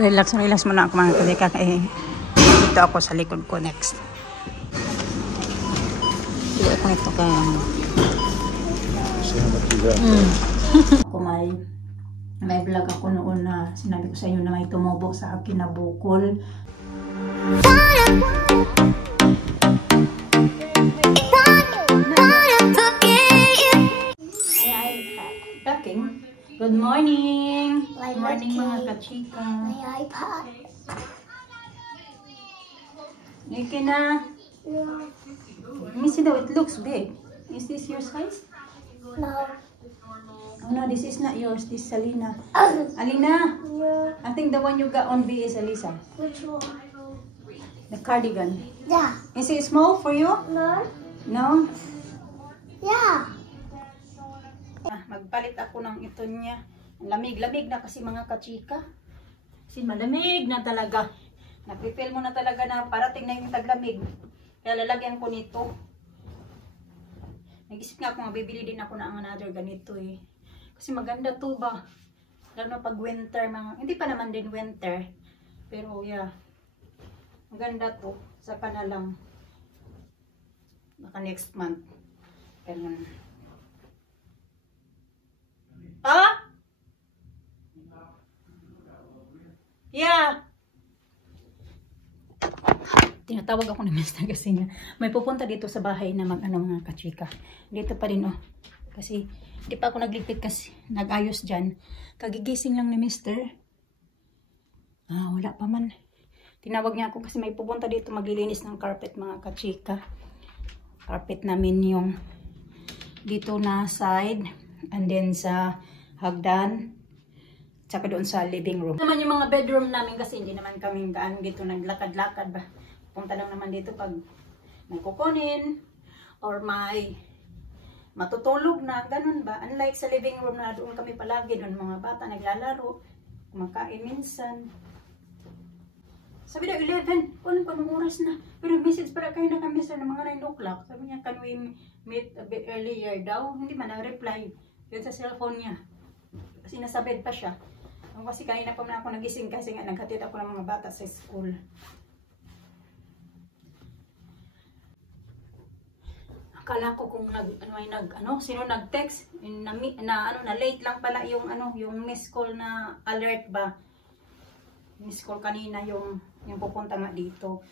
Relax muna ako mga kalika. Dito ako sa likod ko next. Dito ako nito ka. Ako may vlog ako noon na sinabi ko sa inyo na may tumubo sa akin na bukol. Packing. Good morning. Good morning mga kachika. My iPad. Okay na. Yeah. Let me see though, it looks big. Is this your size? No. Oh no, this is not yours. This is Alina. Yeah. Alina, I think the one you got on B is Alisa. Which one? The cardigan. Yeah. Is it small for you? No. No? Yeah. Magpalit ako ng ito niya. Lamig na kasi mga kachika. Kasi malamig na talaga. Napipil mo na talaga na parating na yung taglamig. Kaya lalagyan ko nito. Nag-isip nga ako, bibili din ako ng another ganito eh. Kasi maganda to ba? Lalo na pag winter, hindi pa naman din winter. Pero yeah, maganda to. Saka na lang. Baka next month. Ganun. Ah? Yeah. Tinatawag ako ng mister kasi nga may pupunta dito sa bahay na mga kachika. Dito pa rin oh. Kasi hindi pa ako nagligpit kasi nag-ayos dyan. Kagigising lang ni mister. Wala pa man. Tinawag niya ako kasi may pupunta dito maglilinis ng carpet mga kachika. Carpet namin yung dito na side and then sa hagdan. Tsaka doon sa living room. Naman yung mga bedroom namin kasi hindi naman kami gaano dito naglakad-lakad ba. Punta lang naman dito pag may kukunin or may matutulog na, ganun ba. Unlike sa living room na doon kami palagi, doon mga bata naglalaro, kumakain minsan. Sabi daw 11, anong oras na? Pero message para kayo na kami sa mga 9 o'clock. Sabi niya, can we meet a bit earlier daw? Hindi man na-reply. Yun sa cellphone niya. Kasi nasa bed pa siya. Kasi kanina pa na ako nagising kasi nga naghatid ako ng mga bata sa school. Akala ko kung sino nag-text na late lang pala yung yung miss call na alert ba. Miss call kanina yung pupunta nga dito.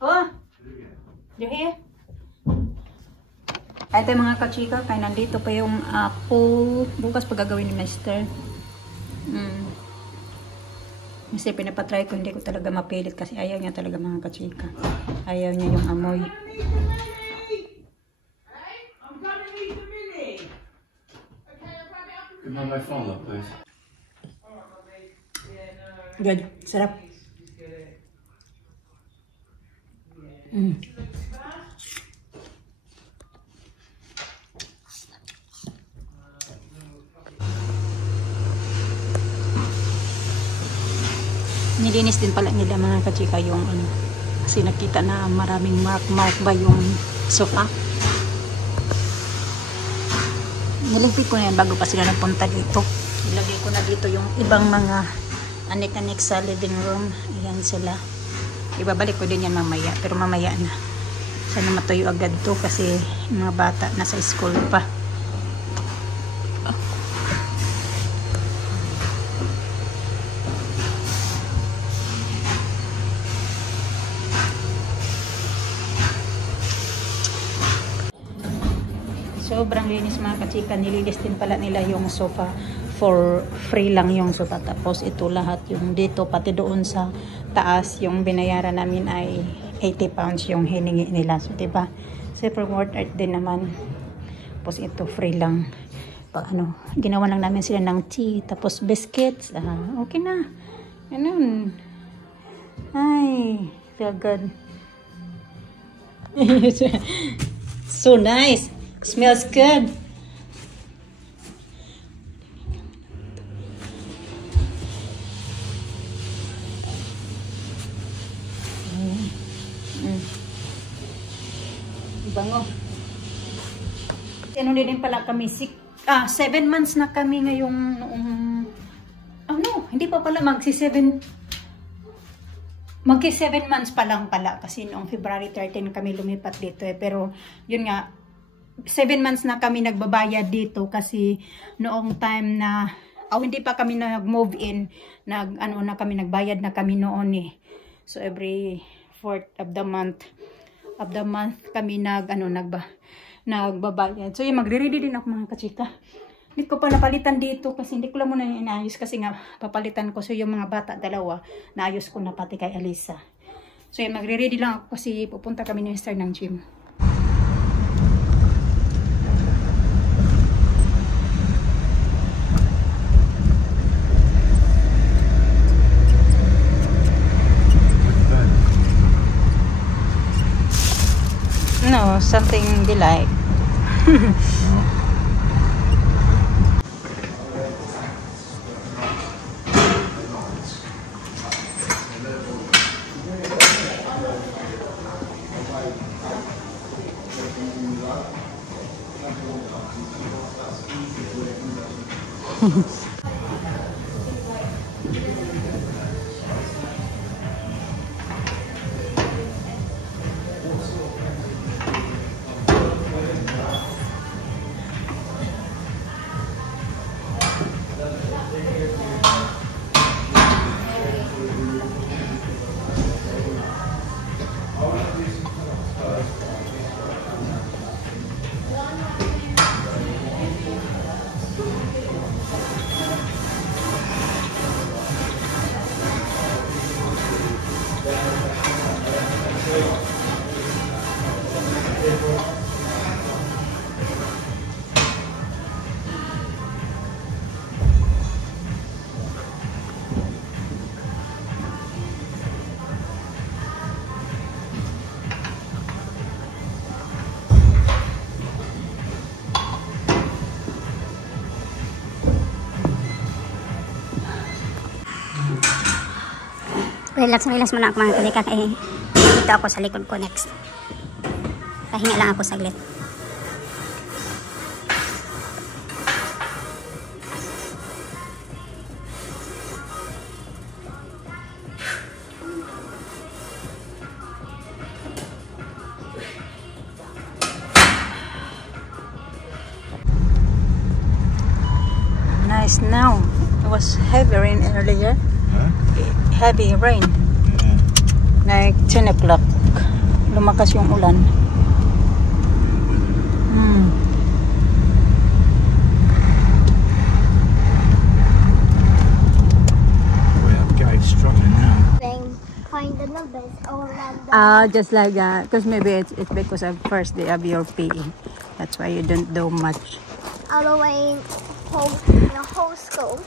Oh! You here? Ito mga kachika, kaya nandito pa yung apple. Bukas pa gagawin ni Mister. Kasi pinapatry ko, hindi ko talaga mapilit kasi ayaw niya talaga mga kachika. Ayaw niya yung amoy. Give me my phone up, please. Good. Sarap. Nilinis din pala nila mga kachika yung kasi nakita na maraming mark ba yung sofa. Niligpit ko na yan bago pa sila nagpunta dito. Ilagay ko na dito yung ibang mga anik-anik sa living room. Ayan sila. Ibabalik ko din yan mamaya, pero mamaya na. Sana matuyo agad to kasi yung mga bata nasa school pa. Sobrang linis mga kachika. Nililis din pala nila yung sofa. For free lang yung sofa. Tapos ito lahat yung dito, pati doon sa taas, yung binayaran namin ay 80 pounds yung hiningi nila. So diba, super worth it din naman. Tapos ito free lang. Pag ginawa lang namin sila ng tea. Tapos biscuits. Okay na. Ganun. Ay, feel good. So nice. Smells good. Bango. Ano din pala kami, 7 months na kami ngayong hindi pa pala magsi-7 months pa lang pala kasi noong February 13 kami lumipat dito pero yun nga 7 months na kami nagbabayad dito kasi noong time na hindi pa kami nag-move in, na kami nagbayad na kami noon eh. So every 4th of the month kami nagbabayad. So yung magre-ready din ako mga kachika. Hindi ko pa napalitan dito kasi hindi ko lang muna inaayos kasi nga papalitan ko. So yung mga bata dalawa, naayos ko na pati kay Alisa. So yung magre-ready lang ako kasi pupunta kami ni Esther ng gym. No, something they like. Relax muna ako mga kalika kaya dito ako sa likod ko next. Pahinga lang ako saglit. Nice now. It was heavy rain earlier. Heavy rain. Like 10 o'clock. Lumakas yung ulan. We're going stronger now. Find the numbers all around. Just like that. Because maybe it's because of first day of your PE. That's why you don't do much. All the way in the whole school.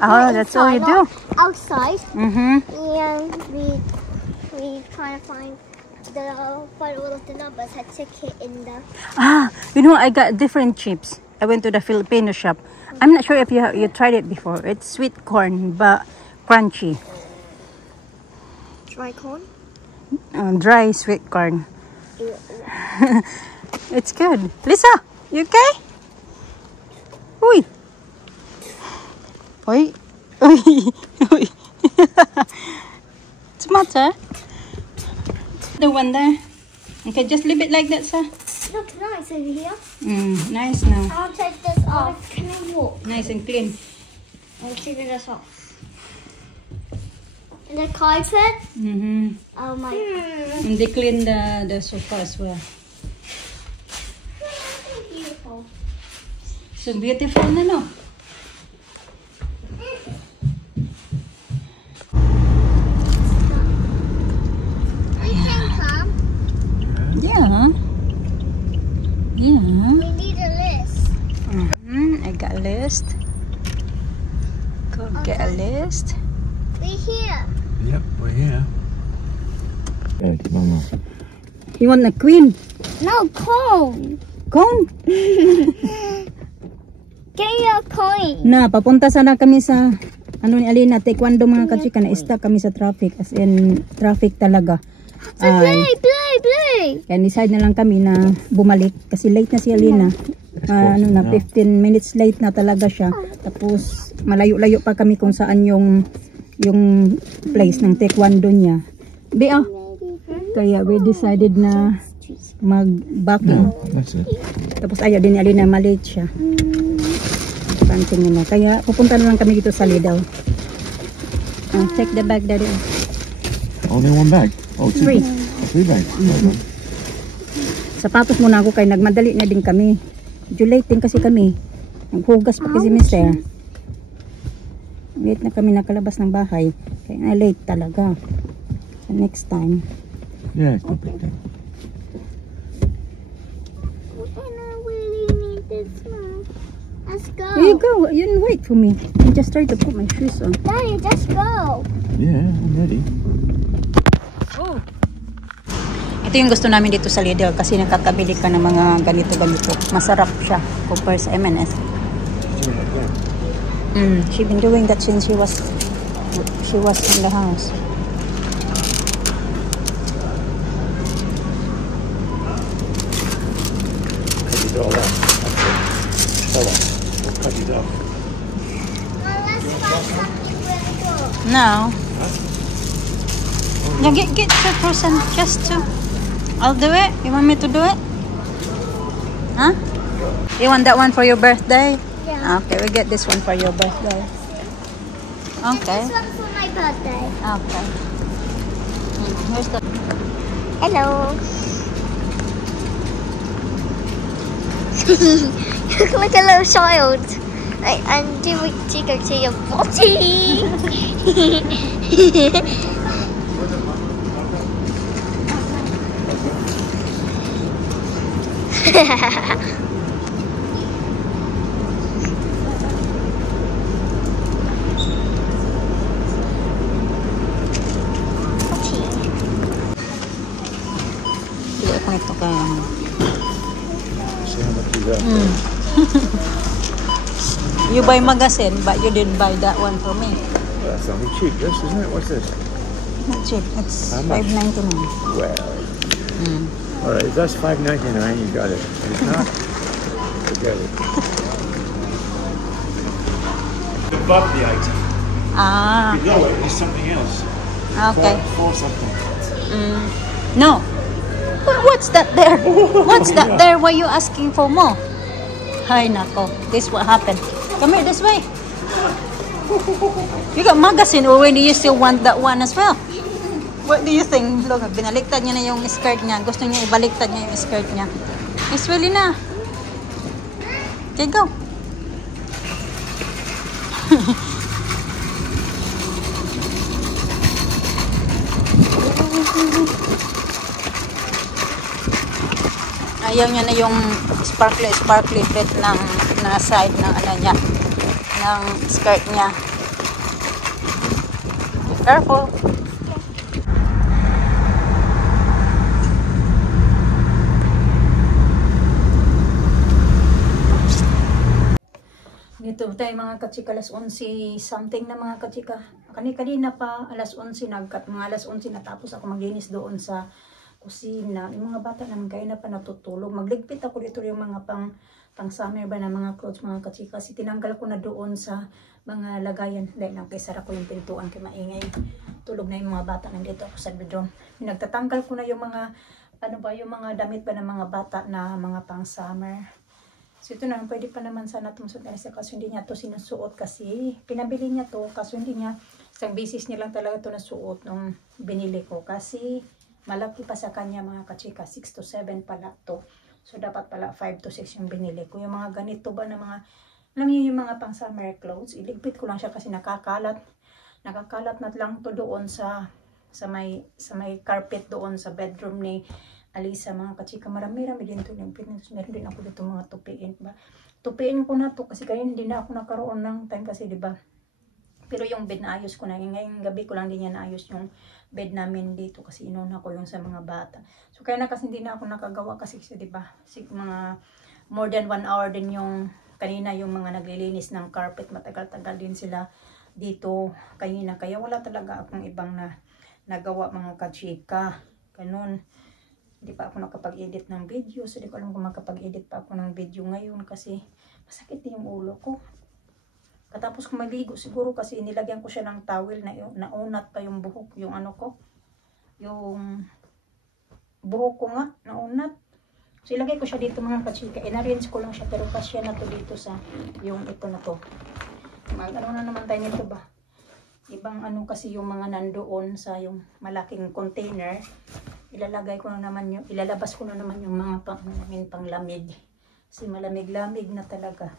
Oh, that's all you do. Outside. And we try to find all of the numbers. I check it in the. You know, I got different chips. I went to the Filipino shop. I'm not sure if you tried it before. It's sweet corn, but crunchy. Dry corn. Dry sweet corn. It's good. Lisa, you okay? Uy. Oi. Oi. It's matter. The one there. Okay, just leave it like that, sir. Look nice over here. Nice now. I'll take this off. Can I walk? Nice and clean. I'm taking this off. And the carpet. Oh my. And they clean the sofa as well. Beautiful. So beautiful na, no? Yeah. We need a list. I got a list. Go get a list. We're here. Yep, we're here. Good, Mama. You want a queen? No, cone. Cone? Get your coin. Na, papunta sana kami sa ni Alina, taekwondo mga kachika, na-stuck kami sa traffic, as in traffic talaga. Play! Kaya decide na lang kami na bumalik kasi late na si Alina. 15 minutes late na talaga siya. Tapos malayo-layo pa kami kung saan yung place ng taekwondo niya. Kaya we decided na mag-backing. That's it. Tapos ayaw din ni Alina, malate siya. Pansin na. Kaya pupunta na lang kami dito sa Lidl. Check the bag, Daddy. Only one bag. Oh, two. Three. Three bags. Sapatos muna ako kay nagmadali na din kami. Medyo late din kasi kami. Naghugas pa kasi mister. Late na kami nakalabas ng bahay. Kaya na late talaga. So next time. Yeah, it's not big thing. And I really need this one. Let's go. Here you go. You wait for me. I just try to put my shoes on. Daddy, just go. Yeah, I'm ready. Ito yung gusto namin dito sa Lidl kasi nakakabili ka ng mga ganito-ganito. Masarap siya compare sa M&S. She been doing that since she was in the house. Cut it all off. Hold on. We'll cut it off. Now let's find something really cool. Now, yeah, get the person just to. I'll do it. You want me to do it? Huh? You want that one for your birthday? Yeah. Okay, we get this one for your birthday. Okay. This one's for my birthday. Okay. Here's the. Hello. You look like a little child. I'm doing Chico to your body. Hindi ako ito kaya. See how much you got? You buy magazine, but you didn't buy that one for me. Well, that's only cheap, this, isn't it? What's this? Not cheap. It's How much? $5.99. Well. All right, if that's $5.99, you got it. If it's not, forget it. Above the item. Ah, Below it is something else. okay. For something. No. What's that there? What's that there? Why you asking for more? Hi, nako. This what happened. Come here this way. You got magazine already. You still want that one as well? What do you think? Look, binaliktad niya na yung skirt niya. Gusto niya ibaliktad niya yung skirt niya. Miss Willie na. Okay, go. Ayaw niya na yung sparkly bit ng na side ng ano niya, ng skirt niya. Careful. Dito tayo mga kachika, alas 11 something na mga kachika. Kanina pa alas 11 mga alas 11 natapos ako maglinis doon sa kusina. Yung mga bata naman kaya na pa natutulog. Magligpit ako dito yung mga pang summer ba na mga clothes mga kachika. Kasi tinanggal ko na doon sa mga lagayan. Dahil lang kay sara ko yung pintuan kay maingay. Tulog na yung mga bata nandito ako sa bedroom. Nagtatanggal ko na yung mga yung mga damit ba ng mga bata na mga pang summer. So ito na, pwede pa naman sana tumusot na siya kaso hindi niya to sinusuot kasi pinabili niya to kaso hindi niya, isang basis niya lang talaga to nasuot nung binili ko kasi malaki pa sa kanya mga kachika, 6 to 7 pala to. So dapat pala 5 to 6 yung binili ko. Yung mga ganito ba na mga, alam niyo yung mga pang summer clothes, iligpit ko lang siya kasi nakakalat na lang to doon sa may carpet doon sa bedroom ni Alisa mga kachika. Marami din to yung pinis. Meron din ako dito mga tupiin ba. Tupiin ko na to kasi kaya hindi na ako nakaroon ng time kasi diba. Pero yung bed naayos ko na. Ngayong gabi ko lang din yan naayos yung bed namin dito kasi inuna ko yung sa mga bata. So kaya na kasi hindi na ako nakagawa kasi diba. Mga more than 1 hour din yung kanina yung mga naglilinis ng carpet. Matagal-tagal din sila dito kanina. Kaya wala talaga akong ibang nagawa mga kachika. Ganun. Hindi pa ako nakapag-edit ng video. So, hindi ko alam kung makapag-edit pa ako ng video ngayon kasi masakit yung ulo ko. Katapos ko maligo, siguro kasi nilagyan ko siya ng towel na naunat pa yung buhok, yung ano ko. Yung buhok ko nga, naunat. So, ilagay ko siya dito mga kachika. In-arrange ko lang siya pero kasya na to dito sa yung ito na to. Ano na naman tayo nito ba? Ibang ano kasi yung mga nandoon sa yung malaking container. Ilalagay ko na naman yung, ilalabas ko na naman yung mga panglamig. Kasi malamig-lamig na talaga.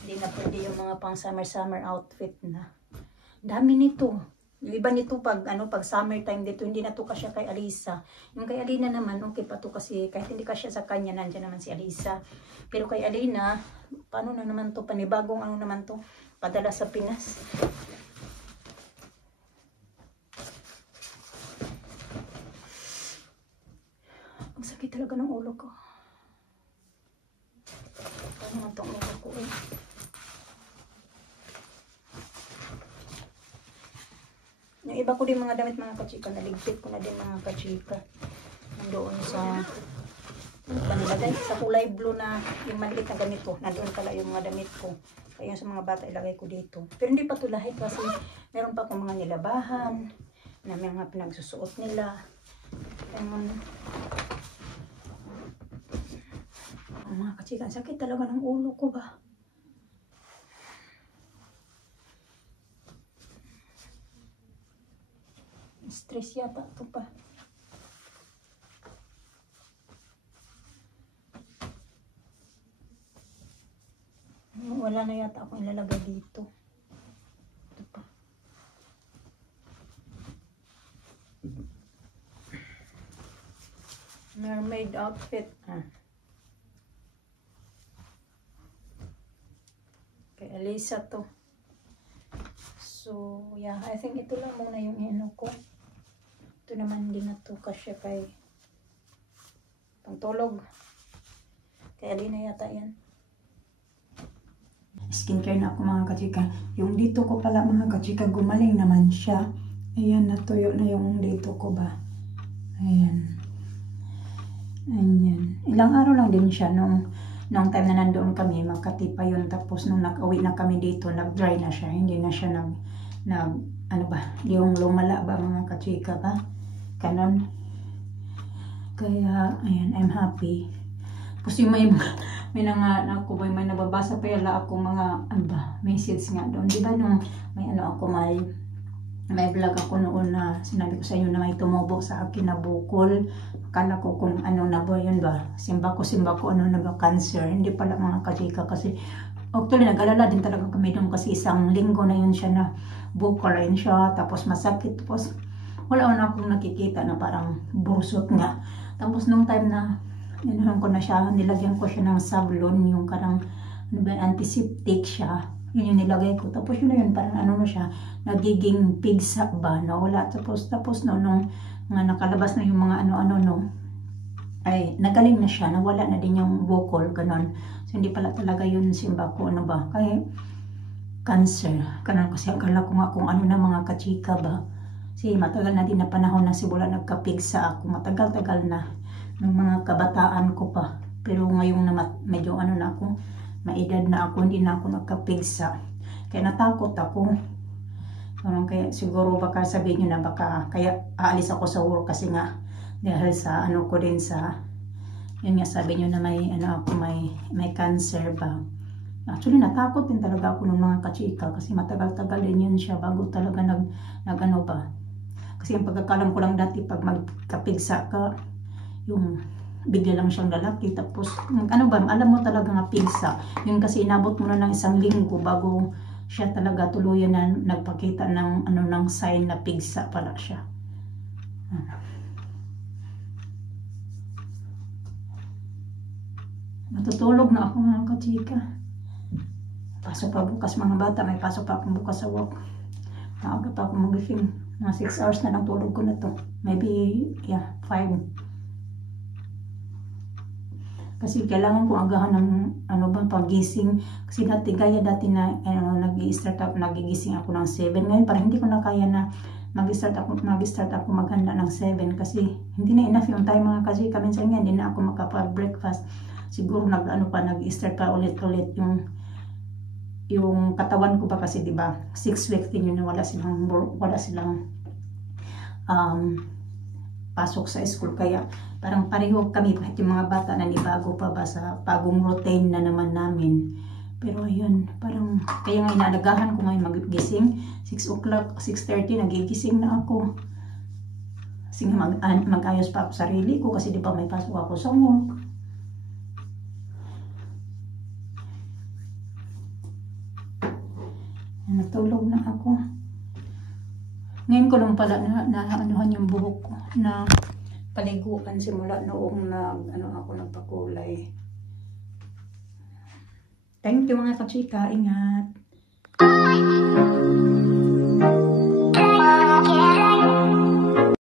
Hindi na pwede yung mga pang summer outfit na. Dami nito. Yung iba nito pag summertime dito, hindi na to kasya kay Alisa. Yung kay Alina naman, okay pa to kasi kahit hindi kasya sa kanya, nandiyan naman si Alisa. Pero kay Alina, paano na naman to? Panibagong ano naman to? Padala sa Pinas. Ang sakit talaga ng ulo ko. Paano nga itong ulo ko eh? Yung iba ko din mga damit mga kachika, naligpit ko na din mga kachika. Nandoon sa panilagay, sa kulay blue na yung maliit na ganito. Nandoon pala yung mga damit ko. Kaya yung sa mga bata ilagay ko dito. Pero hindi pa ito lahat kasi meron pa akong mga nilabahan na may mga pinagsusuot nila. Mga kachika, sakit talaga ng ulo ko ba? Stress yata ito pa. Wala na yata akong ilalagay dito. Ito pa. Mermaid outfit. Kay Alisa to. So, yeah. I think ito lang muna yung ano ko. Ito naman din na to kasi kay pangtulog. Kay Alina yata yan. Skincare na ako mga kachika. Yung dito ko pala mga kachika, gumaling naman siya. Ayan, natuyo na yung dito ko ba. Ayan. Ayan. Ilang araw lang din siya nung time na nandoon kami, Makati pa yun. Tapos nung nag-uwi na kami dito, nag-dry na siya. Hindi na siya ano ba, yung lumala ba mga kachika ba? Ganon. Kaya, ayan, I'm happy. Tapos yung may nababasa pa yala ako mga, ano ba, message nga doon. Di ba nung may ano ako, may vlog ako noon na sinabi ko sa inyo na may tumubo sa akin na bukol. Akala ko kung ano na ba yun ba? Simba ko ano na ba, cancer. Hindi pala mga kachika kasi actually nag-alala din talaga kami doon kasi isang linggo na yun siya na bukol rin siya. Tapos masakit. Tapos wala na akong nakikita na parang bursot nga. Tapos nung time na inahan ko na siya, nilagyan ko siya ng Savlon, yung karang ano ba, antiseptic siya. Yun yung nilagay ko. Tapos yun na yun, parang ano na siya, nagiging pigsa ba, nawala. Tapos no, nung nakalabas na yung mga ano-ano, no, ay nagaling na siya, nawala na din yung bukol, ganon. So hindi pala talaga yun simba ko, ano ba, kaya cancer, ganon. Kasi akala ko nga kung ano na mga kachika ba. Kasi matagal na din na panahon na simula nagkapigsa ako, matagal-tagal na, ng mga kabataan ko pa. Pero ngayon na medyo ano na ako, maedad na ako, hindi na ako nagkapigsa. Kaya natakot ako. Kaya siguro baka sabihin nyo na baka kaya aalis ako sa work kasi nga dahil sa ano ko din sa yun nga sabi nyo na may ano ako may cancer ba. Actually natakot din talaga ako ng mga kachika kasi matagal-tagal din yun siya bago talaga nag ano ba. Kasi yung pagkakalam ko lang dati pag magkapigsa ka yung bigla lang siyang lalaki tapos ano ba alam mo talaga nga pigsa yun kasi inabot mo na ng isang linggo bago siya talaga tuluyan na nagpakita ng ano ng sign na pigsa pala siya. Matutulog na ako mga kachika. Pasok pa bukas mga bata, may pasok pa akong bukas sa work. Maaga pa ako magising. Mga 6 hours na lang tulog ko na to. Maybe, yeah, 5. Kasi kailangan ko agahan ng ano ba pagising kasi dati na nagigising ako ng 7 ngayon parang hindi ko na kaya na mag-start ako maghanda ng 7 kasi hindi na enough yung time mga kachika. Minsan nga hindi na ako makapag-breakfast. Siguro nag-start pa ulit-ulit yung katawan ko pa kasi, di ba? 6 weeks din yun na wala silang pasok sa school, kaya parang pareho kami, kahit yung mga bata na nibago pa ba sa bagong routine na naman namin. Pero ayun, parang kaya nga inaalagahan ko ngayon magigising 6 o'clock, 6:30 nagigising na ako kasi mag-ayos pa ako sarili ko kasi di ba may pasok ako sa work. Natulog na ako. Ngayon ko lang pala na anuhan yung buhok ko, na paliguan simula noong nagpakulay. Thank you mga kachika, ingat.